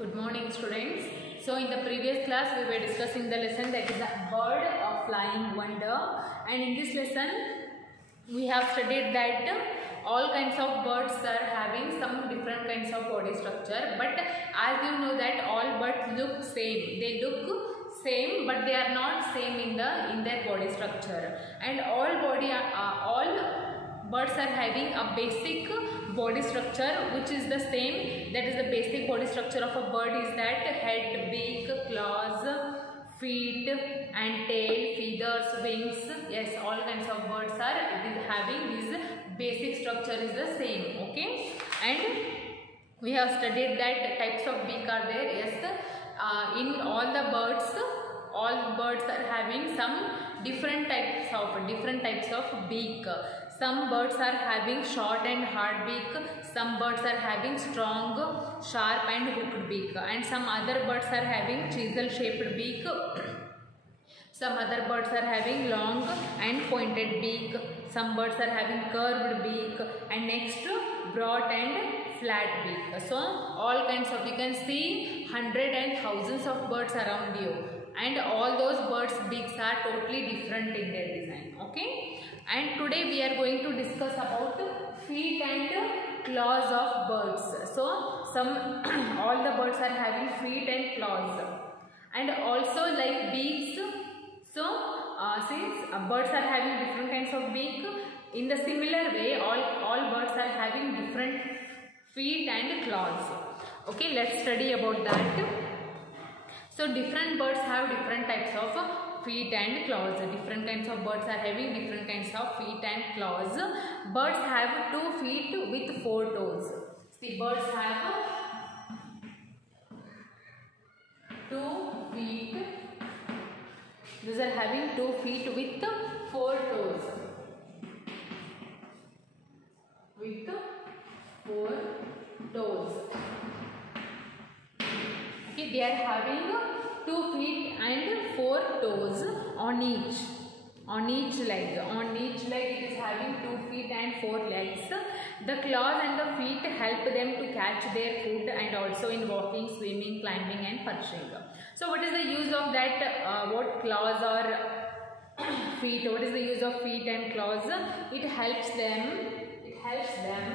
Good morning, students. So in the previous class we were discussing the lesson that is a bird of flying wonder, and in this lesson we have studied that all kinds of birds are having some different kinds of body structure, but as you know that all birds look same. They look same, but they are not same in their body structure, and all birds are having a basic body structure which is the same. That is the basic body structure of a bird is that head, beak, claws, feet and tail, feathers, wings. Yes, all kinds of birds are having this basic structure is the same. Okay, and we have studied that types of beak are there. Yes, in all birds are having some different types of beak. Some birds are having short and hard beak, some birds are having strong, sharp and hooked beak, and some other birds are having chisel shaped beak. Some other birds are having long and pointed beak, some birds are having curved beak, and next broad and flat beak. So all kinds of, you can see hundreds and thousands of birds around you, and all those birds' beaks are totally different in their design. Okay, and today we are going to discuss about feet and claws of birds. So all the birds are having feet and claws, and also like beaks. So since birds are having different kinds of beak, in the similar way all birds are having different feet and claws. Okay, let's study about that. So different birds have different types of feet and claws. Different kinds of birds are having different kinds of feet and claws. Birds have 2 feet with 4 toes. See, birds have 2 feet. These are having 2 feet with 4 toes. With 4 toes. Okay, they are having 2 feet and 4 toes on each leg. On each leg it is having 2 feet and 4 legs. The claws and the feet help them to catch their food, and also in walking, swimming, climbing and perching. So what is the use of that, what claws or feet, what is the use of feet and claws? It helps them to catch their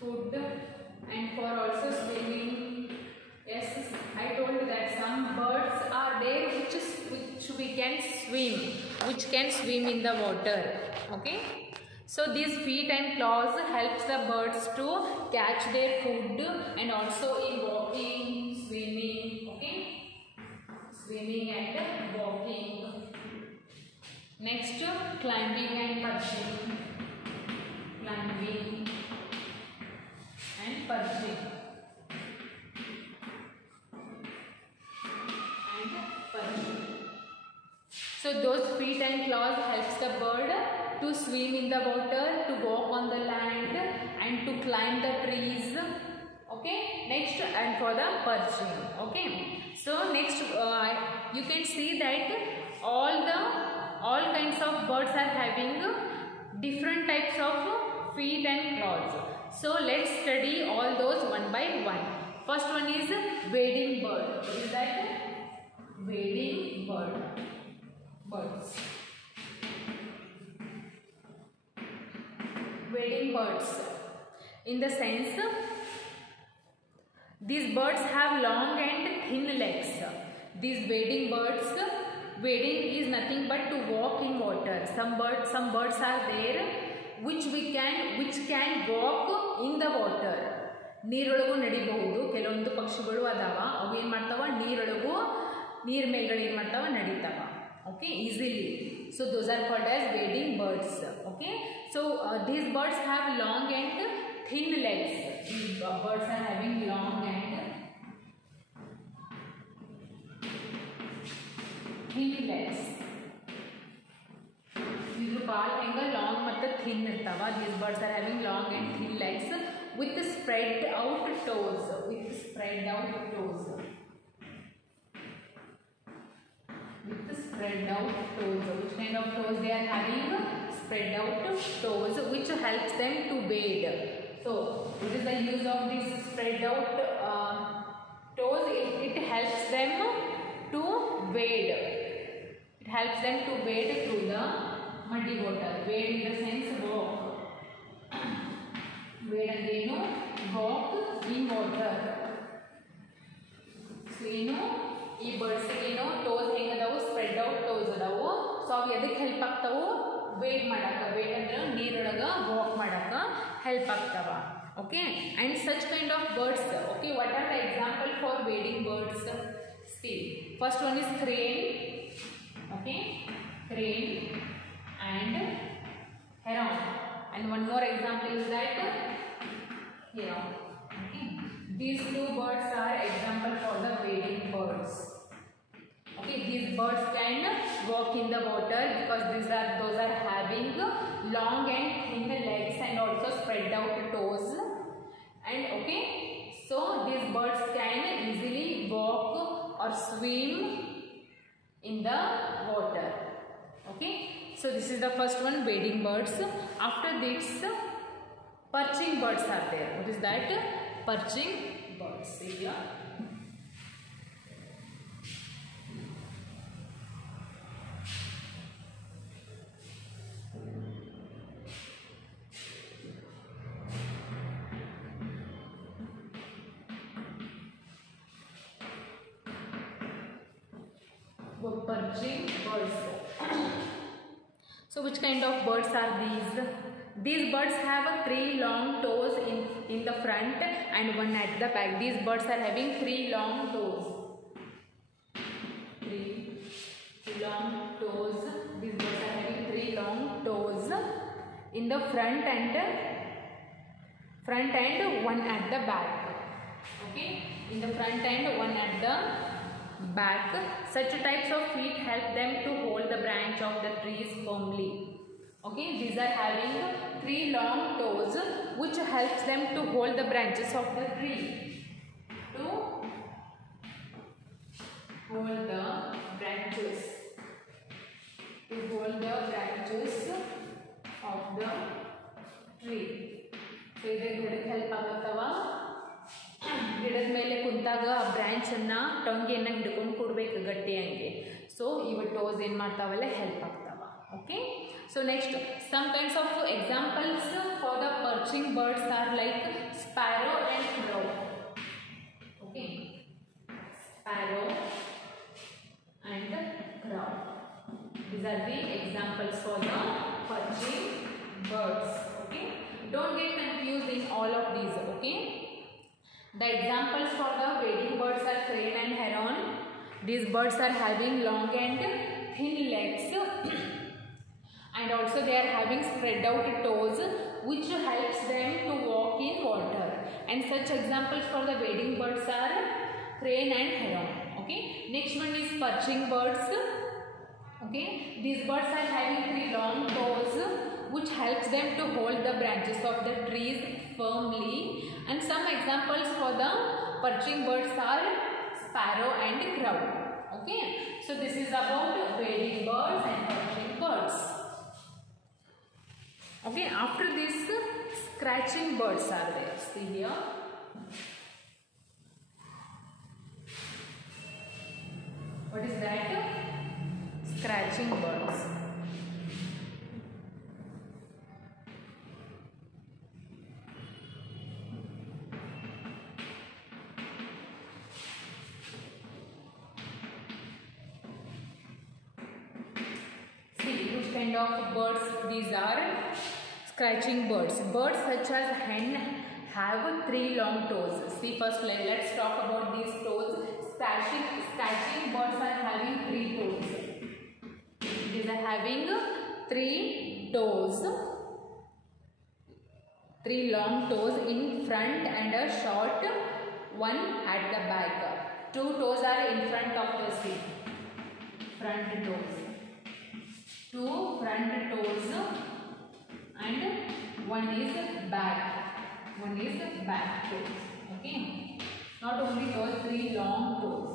food, and for also swimming. Yes, I told you that some birds are there which we can swim in the water. Okay, so these feet and claws helps the birds to catch their food, and also in walking, swimming. Okay, swimming and walking. Next, climbing and perching. Climbing and perching. So those feet and claws helps the bird to swim in the water, to walk on the land, and to climb the trees. Okay, next, and for the perching. Okay, so next you can see that all kinds of birds are having different types of feet and claws. So let's study all those one by one. First one is wading bird. What is that? Wading birds. Wading birds. In the sense, these birds have long and thin legs. These wading birds, wading is nothing but to walk in water. Some birds are there which can walk in the water. ನೀರೊಳಗೂ ನಡಿಬಹುದು. ಕೆಲವೊಂದು ಪಕ್ಷಿಗಳು ಅದಾವ, ಅವು ಏನು ಮಾಡ್ತಾವ, ನೀರ್ ಮೇಲ್ಗಡೆ ಏನು ಮಾಡ್ತಾವ, ನಡಿತಾವ. Okay, easily. So those are called as wading birds. Okay, so these birds have long and thin legs. These birds are having long and thin legs. These ball ಹೆಂಗ ಲಾಂಗ್ ಮತ್ತು ಥಿನ್ ಇರ್ತಾವ. These birds are having long and thin legs with spread out toes. spread out toes. Which kind of toes they are having? Spread out toes, which helps them to wade. So what is the use of this spread out toes? It helps them to wade. It helps them to wade through the muddy water. Wade in the sense walk. Wade and walk in water. So ಈ birds toes ಹೆಂಗದಾವು spread out toes ಅದಾವು. So ಅವು ಎದಕ್ಕೆ help ಆಗ್ತಾವು? Wade ಮಾಡಕ್ಕೆ. Wade ಅಂದ್ರೆ ನೀರೊಳಗೆ walk ಮಾಡಕ್ಕೆ ಹೆಲ್ಪ್ ಆಗ್ತಾವ. Okay, and such kind of birds. Okay, what are the example for wading birds? See, first one is crane. Okay, crane and heron, and one more example is that heron. Okay, these two birds are example for the wading birds. Okay, these birds can walk in the water because those are having long and thin legs and also spread out toes. And okay, so these birds can easily walk or swim in the water. Okay, so this is the first one, wading birds. After this, perching birds are there. What is that? Perching birds. See here. Perching birds. So which kind of birds are these? These birds have three long toes in the front and one at the back. These birds are having three long toes. Three long toes. These birds are having three long toes in the front and one at the back. Okay, in the front and one at the back. Such types of feet help them to hold the branch of the trees firmly. Okay, these are having three long toes which helps them to hold the branches of the tree. To hold the branches. To hold the branches of the tree. So ಇದಕ್ಕೆ help ಆಗುತ್ತವ. ಗಿಡದ ಮೇಲೆ ಕುಂತಾಗ ಆ ಬ್ರ್ಯಾಂಚನ್ನು ಟೊಂಗೆಯನ್ನು ಹಿಡ್ಕೊಂಡು ಕೊಡಬೇಕು ಗಟ್ಟಿಯಾಗಿ. So ಇವು toes ಏನು ಮಾಡ್ತಾವಲ್ಲ ಹೆಲ್ಪ್ ಆಗ್ತಾವ. Okay, so next some kinds of examples for the perching birds are like sparrow and crow. Okay, sparrow and crow, these are the examples for the perching birds. Okay, don't get confused in all of these. Okay, the examples for the wading birds are crane and heron. These birds are having long and thin legs and also they are having spread out toes which helps them to walk in water. And such examples for the wading birds are crane and heron. Okay, next one is perching birds. Okay, these birds are having three long toes which helps them to hold the branches of the trees firmly. And some examples for the perching birds are sparrow and crow. Okay, so this is about wading birds and perching birds. Okay, after this scratching birds are there. See here. What is that? Scratching birds. Kind of birds these are? Scratching birds. Birds such as hen have three long toes. See, first let's talk about these toes. Scratching birds are having three toes. These are having three toes, three long toes in front and a short one at the back. Two toes are in front of the feet. Front toes. Two front toes and one is back. One is back toes. Okay, not only toes, three long toes.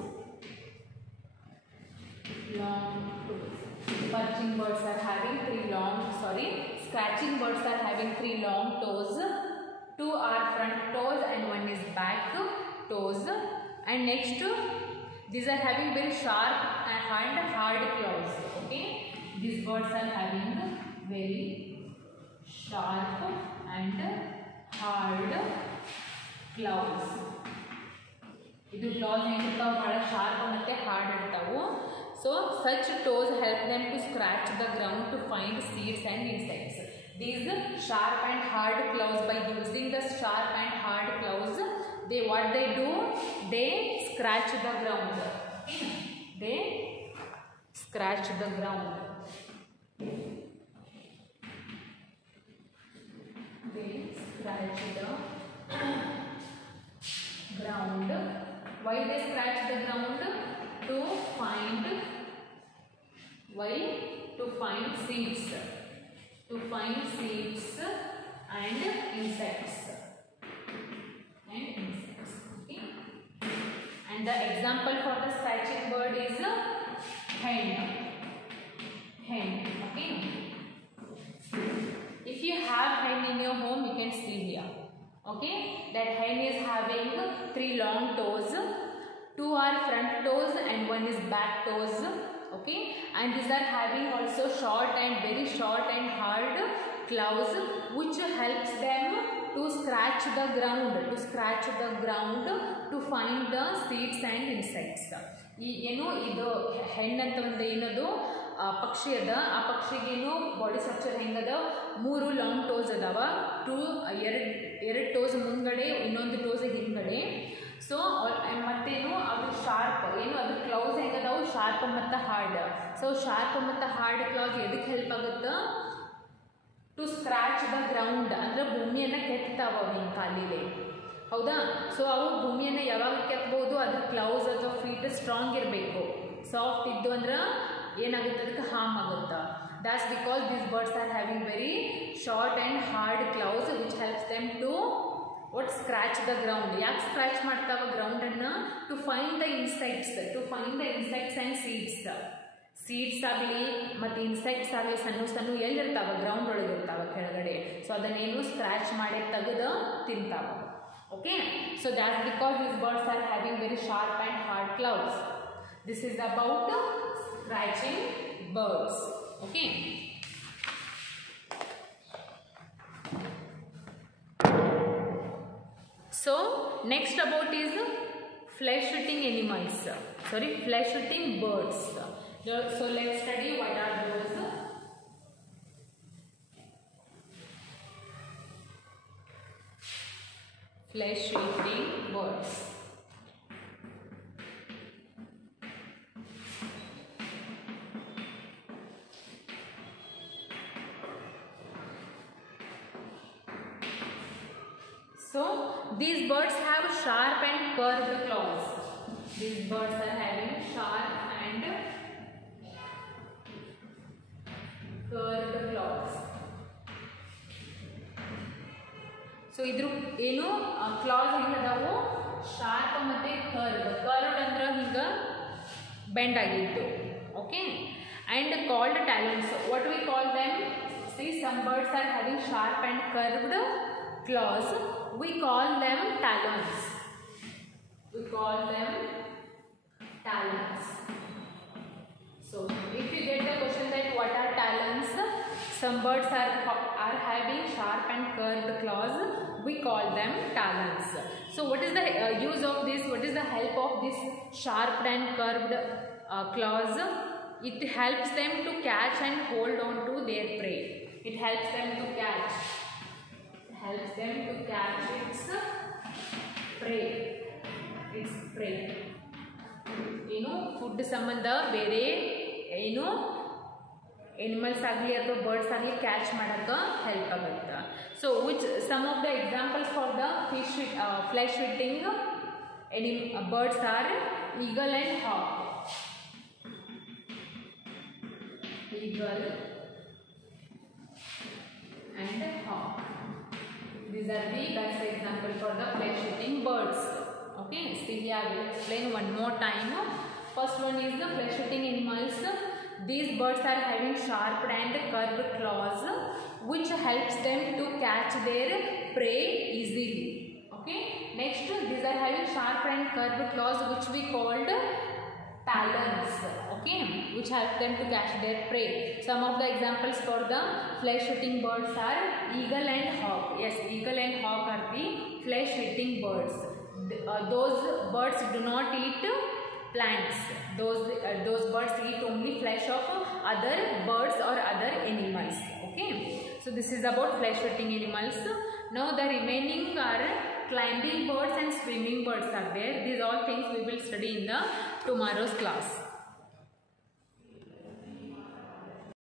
Long toes. scratching birds are having three long toes. Two are front toes and one is back toes. And next, these are having very sharp and hard claws. Okay, these birds are having very sharp and hard claws. ಇದು claws ಹೆಂಗಿರ್ತಾವ ಬಹಳ sharp ಮತ್ತೆ hard ಇರ್ತಾವು. So such toes help them to scratch the ground to find seeds and insects. These sharp and hard claws, by using the sharp and hard claws, what they do, they scratch the ground. They scratch the ground. They scratch the ground. Why they scratch the ground? To find seeds. To find seeds and insects. Okay. And the example for the scratching bird is hen. Okay. If you have hen in your home, you can see here. Okay, that hen is having three long toes. Two are front toes and one is back toes. Okay, and these are having also very short and hard claws, which helps them to scratch the ground to find the seeds and insects. ಏನು ಇದು ಹೆಣ್ಣು ಅಂತ ಒಂದು ಏನದು ಪಕ್ಷಿ ಅದ. ಆ ಪಕ್ಷಿಗೇನು body structure ಹೆಂಗದ, 3 ಲಾಂಗ್ ಟೋಸ್ ಅದಾವ. ಎರಡು ಟೋಸ್ ಮುಂದ್ಗಡೆ, ಇನ್ನೊಂದು ಟೋಸ್ ಹಿಂದ್ಗಡೆ. ಸೊ ಮತ್ತೇನು ಅದು ಶಾರ್ಪ್, ಏನು ಅದು ಕ್ಲೌಸ್ ಹೆಂಗದಾವು ಶಾರ್ಪ್ ಮತ್ತು ಹಾರ್ಡ್. ಸೊ ಶಾರ್ಪ್ ಮತ್ತು ಹಾರ್ಡ್ ಕ್ಲೌಸ್ ಎದಕ್ಕೆ ಹೆಲ್ಪ್ ಆಗುತ್ತೆ? ಟು ಸ್ಕ್ರಾಚ್ ದ ಗ್ರೌಂಡ್, ಅಂದ್ರೆ ಭೂಮಿಯನ್ನು ಕೆತ್ತಾವ ಹಿಂಗೆ ಕಾಲಿಗೆ. ಹೌದಾ? ಸೊ ಅವು ಭೂಮಿಯನ್ನು ಯಾವಾಗ ಕೆತ್ತಬಹುದು? ಅದ್ರ ಕ್ಲೌಸ್ ಅಥವಾ ಫೀಟ್ ಸ್ಟ್ರಾಂಗ್ ಇರಬೇಕು. ಸಾಫ್ಟ್ ಇದ್ದು ಅಂದ್ರೆ ಏನಾಗುತ್ತೆ, ಅದಕ್ಕೆ ಹಾರ್ಮ್ ಆಗುತ್ತೆ. That's because these birds are having very short and hard claws which helps them to scratch the ground. ಯಾಕೆ ಸ್ಕ್ರಾಚ್ ಮಾಡ್ತಾವ ಗ್ರೌಂಡನ್ನು? To find the insects and seeds ಆಗಲಿ ಮತ್ತು ಇನ್ಸೆಕ್ಟ್ಸ್ ಆಗಲಿ ಸಣ್ಣ ಎಲ್ಲಿರ್ತಾವ? ಗ್ರೌಂಡ್ ಒಳಗೆ ಇರ್ತಾವ ಕೆಳಗಡೆ. ಸೊ ಅದನ್ನೇನು ಸ್ಕ್ರಾಚ್ ಮಾಡಿ ತೆಗೆದು ತಿಂತಾವ. Okay, so that's because these birds are having very sharp and hard claws. This is about scratching birds. Okay. So next about is flesh-eating animals. Flesh-eating birds. So let's study what are those. Flesh-eating birds. So these birds have sharp and curved claws. These birds are having sharp and curved claws. So idru eno claws hengadavu sharp matte curved andra hinga bend agittu. Okay, and called talons. What we call them? See, some birds are having sharp and curved claws. We call them talons. So if you get the question that what are talons, some birds are having sharp and curved claws. We call them talons. So what is the use of this? What is the help of this sharp and curved claws? It helps them to catch and hold on to their prey. It helps them to catch its prey. Food ಸಂಬಂಧ ಬೇರೆ animals ಆಗಲಿ ಅಥವಾ birds ಆಗಲಿ catch ಮಾಡೋಕ್ಕೆ help ಆಗುತ್ತೆ. So which some of the examples for the flesh eating birds are eagle and hawk. These are the best example for the flesh-eating birds. Okay, see here I will explain one more time. First one is the flesh-eating animals. these birds are having sharp and curved claws which helps them to catch their prey easily. Okay. Next, these are having sharp and curved claws which we called talons, okay, which help them to catch their prey. Some of the examples for the flesh-eating birds are eagle and hawk. Yes, eagle and hawk are the flesh-eating birds. Those birds do not eat plants. Those birds eat only flesh of other birds or other animals. Okay, so this is about flesh-eating animals. Now the remaining are climbing birds and swimming birds are there. These all things we will study in the tomorrow's class.